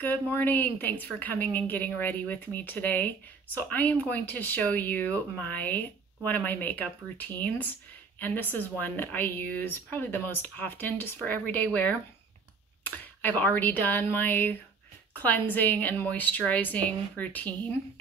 Good morning. Thanks for coming and getting ready with me today. So I am going to show you one of my makeup routines, and this is one that I use probably the most often just for everyday wear. I've already done my cleansing and moisturizing routine.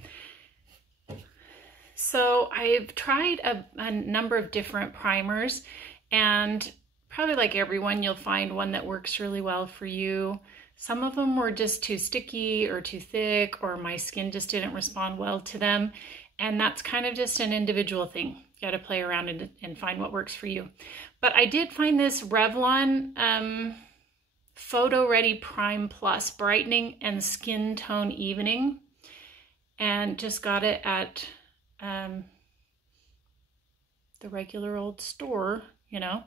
So I've tried a number of different primers, and probably like everyone, you'll find one that works really well for you. Some of them were just too sticky or too thick, or my skin just didn't respond well to them. And that's kind of just an individual thing. You got to play around and find what works for you. But I did find this Revlon Photoready Prime Plus Brightening and Skin Tone Evening. And just got it at the regular old store, you know.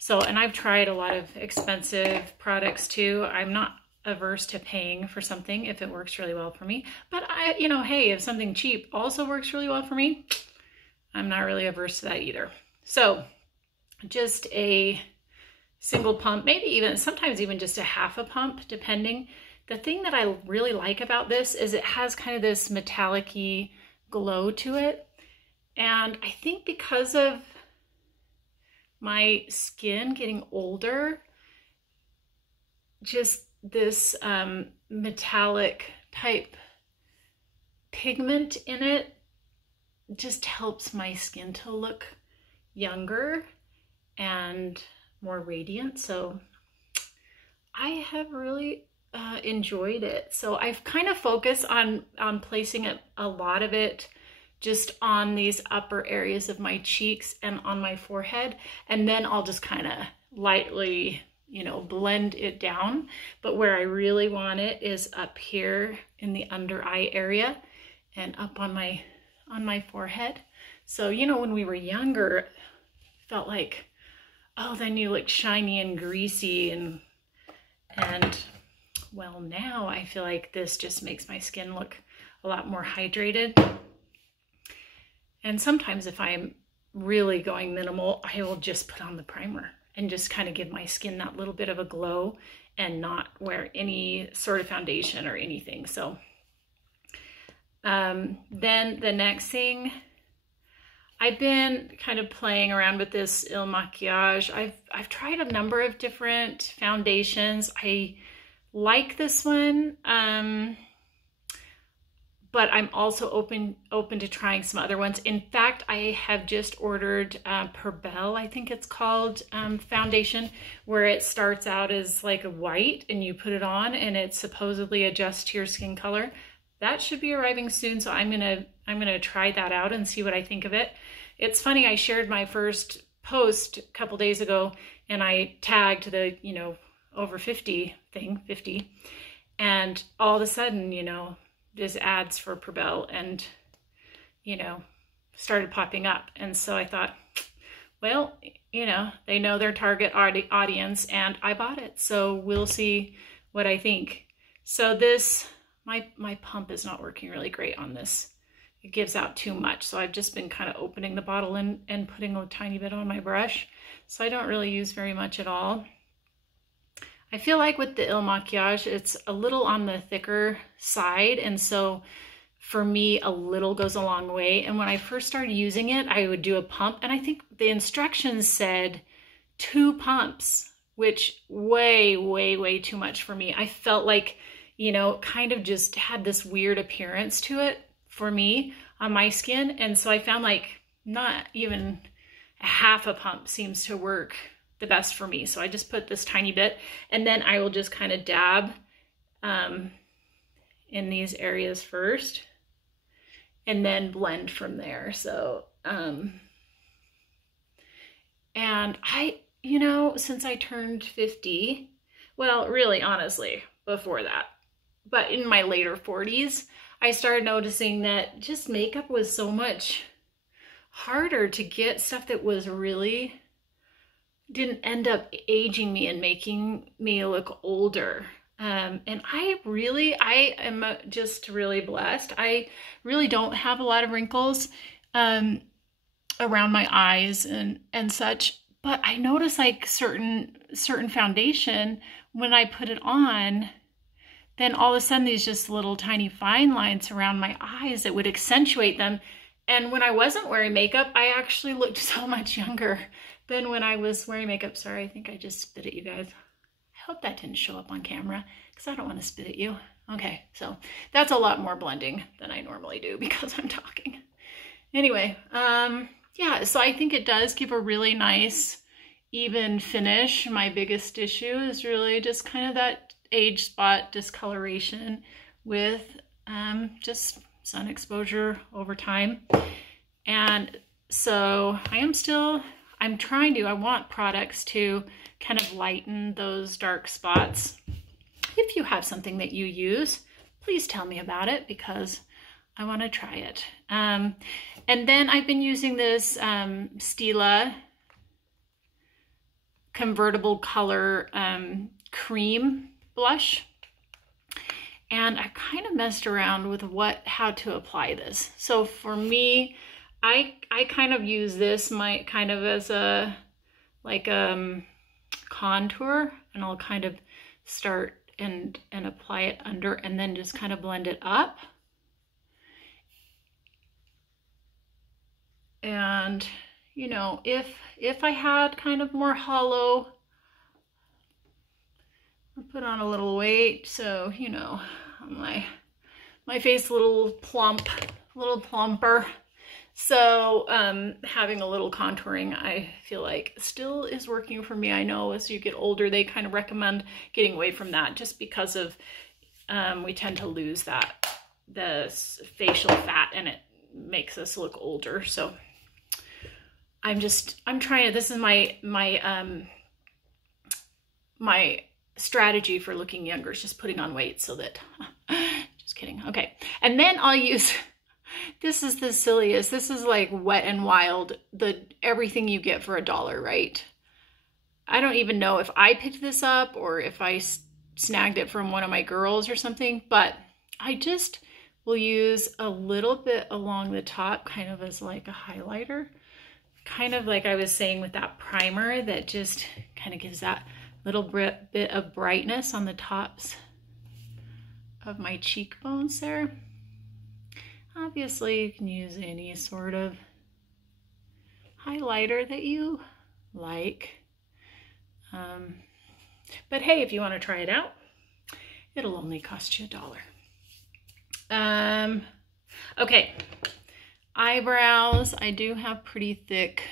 So, and I've tried a lot of expensive products too. I'm not averse to paying for something if it works really well for me. But hey, if something cheap also works really well for me, I'm not really averse to that either. So, just a single pump, maybe even, sometimes even just a half a pump, depending. The thing that I really like about this is it has kind of this metallic-y glow to it. And I think because of my skin getting older, just this metallic type pigment in it just helps my skin to look younger and more radiant. So I have really enjoyed it. So I've kind of focused on placing a lot of it just on these upper areas of my cheeks and on my forehead. And then I'll just kind of lightly, blend it down. But where I really want it is up here in the under eye area and up on my forehead. So, when we were younger, it felt like, oh, then you look shiny and greasy and well, now I feel like this just makes my skin look a lot more hydrated. And sometimes if I'm really going minimal, I will just put on the primer and just kind of give my skin that little bit of a glow and not wear any sort of foundation or anything. So then the next thing, I've been kind of playing around with this Makiage. I've tried a number of different foundations. I like this one. But I'm also open to trying some other ones. In fact, I have just ordered Perbel, I think it's called, foundation, where it starts out as like a white and you put it on and it supposedly adjusts to your skin color. That should be arriving soon, so I'm gonna try that out and see what I think of it. It's funny, I shared my first post a couple days ago and I tagged the over 50 thing, 50, and all of a sudden, just ads for Perbel and, started popping up. And so I thought, well, they know their target audience and I bought it. So we'll see what I think. So this, my pump is not working really great on this. It gives out too much. So I've just been kind of opening the bottle and putting a tiny bit on my brush. So I don't really use very much at all. I feel like with the Makiage, it's a little on the thicker side, and so for me, a little goes a long way. And when I first started using it, I would do a pump, and I think the instructions said 2 pumps, which way too much for me. I felt like, kind of just had this weird appearance to it for me on my skin, and so I found like not even a half a pump seems to work the best for me. So I just put this tiny bit, and then I will just kind of dab in these areas first and then blend from there. So and I, since I turned 50, well, really honestly before that, but in my later 40s, I started noticing that just makeup was so much harder to get, stuff that was really didn't end up aging me and making me look older. And I am just really blessed. I really don't have a lot of wrinkles around my eyes and such, but I notice like certain foundation, when I put it on, then all of a sudden these just little tiny fine lines around my eyes that would accentuate them. And when I wasn't wearing makeup, I actually looked so much younger than when I was wearing makeup. Sorry, I think I just spit at you guys. I hope that didn't show up on camera because I don't want to spit at you. Okay, so that's a lot more blending than I normally do because I'm talking. Anyway, yeah, so I think it does give a really nice, even finish. My biggest issue is really just kind of that age spot discoloration with just sun exposure over time. And so I want products to kind of lighten those dark spots. If you have something that you use, please tell me about it because I want to try it. And then I've been using this Stila Convertible color cream blush. And I kind of messed around with how to apply this. So for me, I kind of use this kind of as a contour, and I'll kind of start and apply it under and then just kind of blend it up. And you know, if I had kind of more hollow, I'll put on a little weight, so you know, my face a little plump, a little plumper. So having a little contouring, I feel like still is working for me. I know as you get older, they kind of recommend getting away from that just because of we tend to lose the facial fat, and it makes us look older. So I'm trying to, this is my strategy for looking younger is just putting on weight so that, just kidding. Okay. And then I'll use, this is the silliest. This is like Wet n Wild, everything you get for $1, right? I don't even know if I picked this up or if I snagged it from one of my girls or something, but I just will use a little bit along the top, kind of as like a highlighter, kind of like I was saying with that primer that just kind of gives that little bit of brightness on the tops of my cheekbones there. Obviously, you can use any sort of highlighter that you like. But hey, if you want to try it out, it'll only cost you $1. Okay, eyebrows. I do have pretty thick,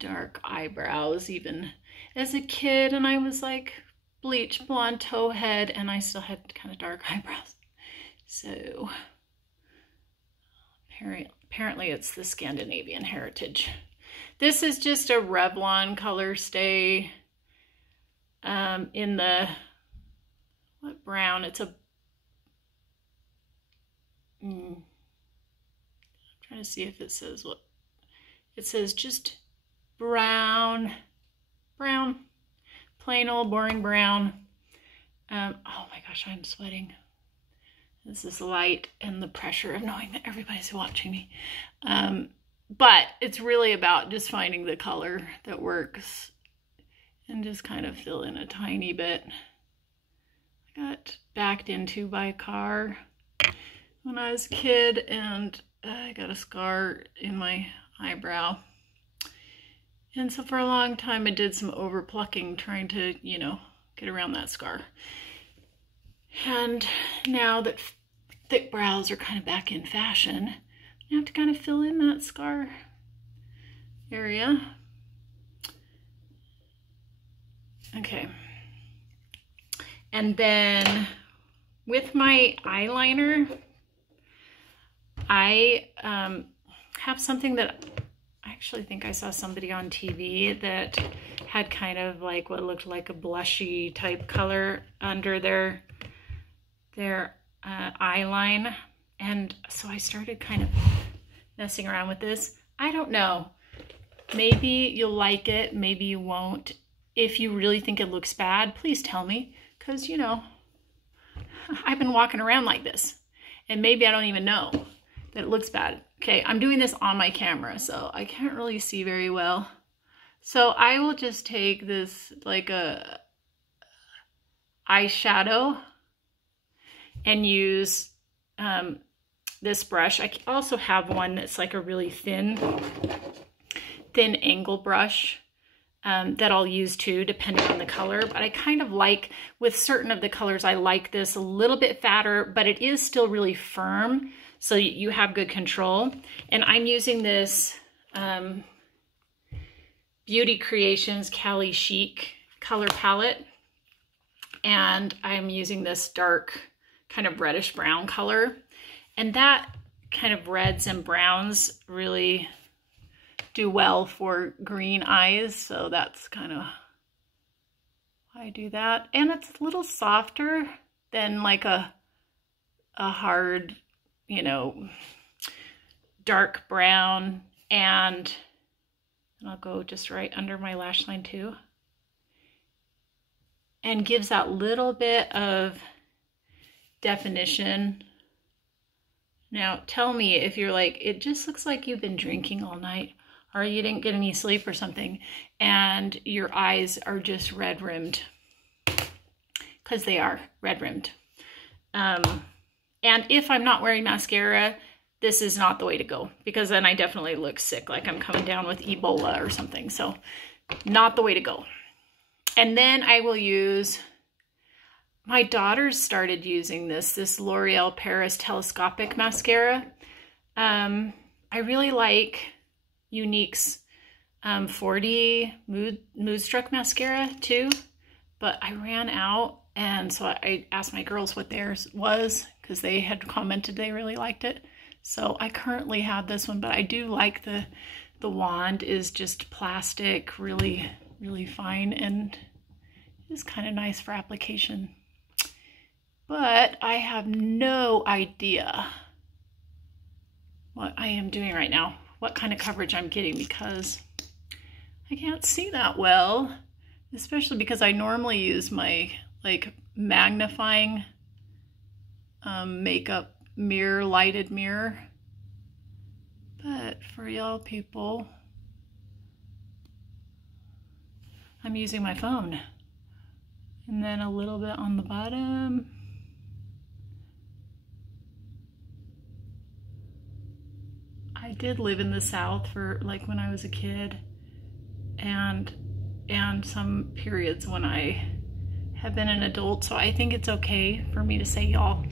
dark eyebrows, even as a kid, and I was like bleach blonde towhead, and I still had kind of dark eyebrows. So apparently it's the Scandinavian heritage. This is just a Revlon Colorstay in the, what brown? It's a, I'm trying to see if it says what, it says just brown, plain old boring brown. Oh my gosh, I'm sweating. This is light and the pressure of knowing that everybody's watching me. But it's really about just finding the color that works and just kind of fill in a tiny bit. I got backed into by a car when I was a kid, and I got a scar in my eyebrow. And so for a long time I did some over plucking trying to, you know, get around that scar. And now that thick brows are kind of back in fashion, you have to kind of fill in that scar area. Okay. And then with my eyeliner, I have something that I actually think I saw somebody on TV that had kind of like what looked like a blushy type color under their eyeline. And so I started kind of messing around with this. I don't know. Maybe you'll like it, maybe you won't. If you really think it looks bad, please tell me, because, you know, I've been walking around like this, and maybe I don't even know that it looks bad. Okay, I'm doing this on my camera, so I can't really see very well. So I will just take this, like a eyeshadow, and use this brush. I also have one that's like a really thin angle brush that I'll use too, depending on the color. But I kind of like, with certain of the colors, I like this a little bit fatter, but it is still really firm, so you have good control. And I'm using this Beauty Creations CaliChic color palette, and I'm using this dark kind of reddish brown color, and that kind of reds and browns really do well for green eyes, so that's kind of why I do that. And it's a little softer than like a hard, you know, dark brown, and I'll go just right under my lash line too, and gives that little bit of definition. Now tell me if you're like, it just looks like you've been drinking all night, or you didn't get any sleep or something, and your eyes are just red rimmed, because they are red rimmed. And if I'm not wearing mascara, this is not the way to go, because then I definitely look sick, like I'm coming down with Ebola or something. So not the way to go. And then I will use, my daughters started using this L'Oreal Paris Telescopic mascara. I really like Unique's 40 Moodstruck mascara too, but I ran out, and so I asked my girls what theirs was, because they had commented they really liked it. So I currently have this one, but I do like the wand is just plastic, really, really fine, and is kind of nice for application. But I have no idea what I am doing right now, what kind of coverage I'm getting, because I can't see that well, especially because I normally use my like magnifying makeup mirror, lighted mirror. But for y'all people, I'm using my phone. And then a little bit on the bottom. I did live in the South for like when I was a kid, and some periods when I have been an adult, so I think it's okay for me to say y'all,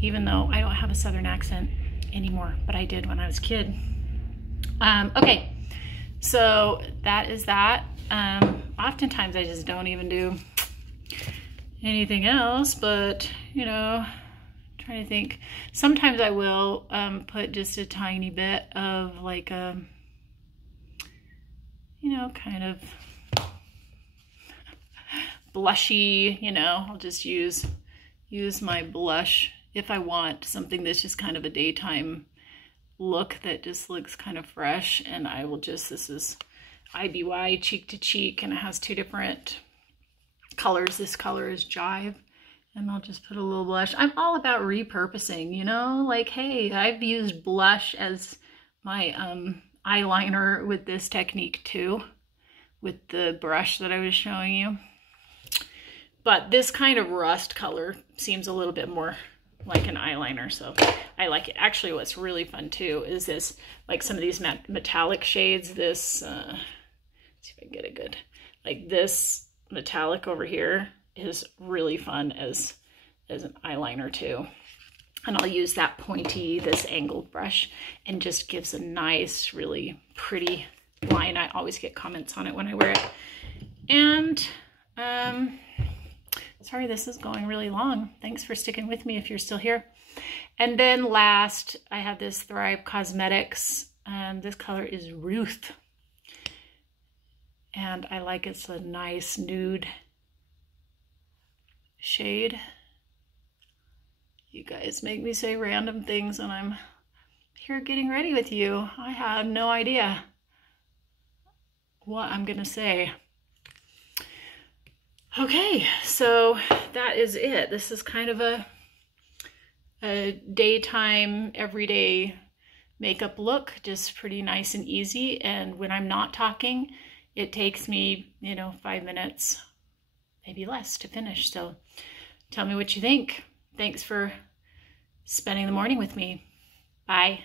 even though I don't have a Southern accent anymore, but I did when I was a kid. Okay, so that is that. Oftentimes I just don't even do anything else, but you know, trying to think. Sometimes I will put just a tiny bit of like a, you know, kind of blushy, you know, I'll just use my blush if I want something that's just kind of a daytime look that just looks kind of fresh, and I will just, this is IBY Cheek to Cheek, and it has two different colors. This color is Jive, and I'll just put a little blush. I'm all about repurposing, you know, like, hey, I've used blush as my eyeliner with this technique too, with the brush that I was showing you. But this kind of rust color seems a little bit more like an eyeliner, so I like it. Actually, what's really fun too is this, like some of these metallic shades. This, let's see if I can get it good. Like this metallic over here is really fun as an eyeliner too. And I'll use that pointy, this angled brush, and just gives a nice, really pretty line. I always get comments on it when I wear it. And sorry, this is going really long. Thanks for sticking with me if you're still here. And then last, I have this Thrive Causemetics, and this color is Ruth. And I like it's a nice nude shade. You guys make me say random things when I'm here getting ready with you. I have no idea what I'm gonna say. Okay, so that is it. This is kind of a daytime, everyday makeup look, just pretty nice and easy. And when I'm not talking, it takes me, you know, 5 minutes, maybe less, to finish. So tell me what you think. Thanks for spending the morning with me. Bye.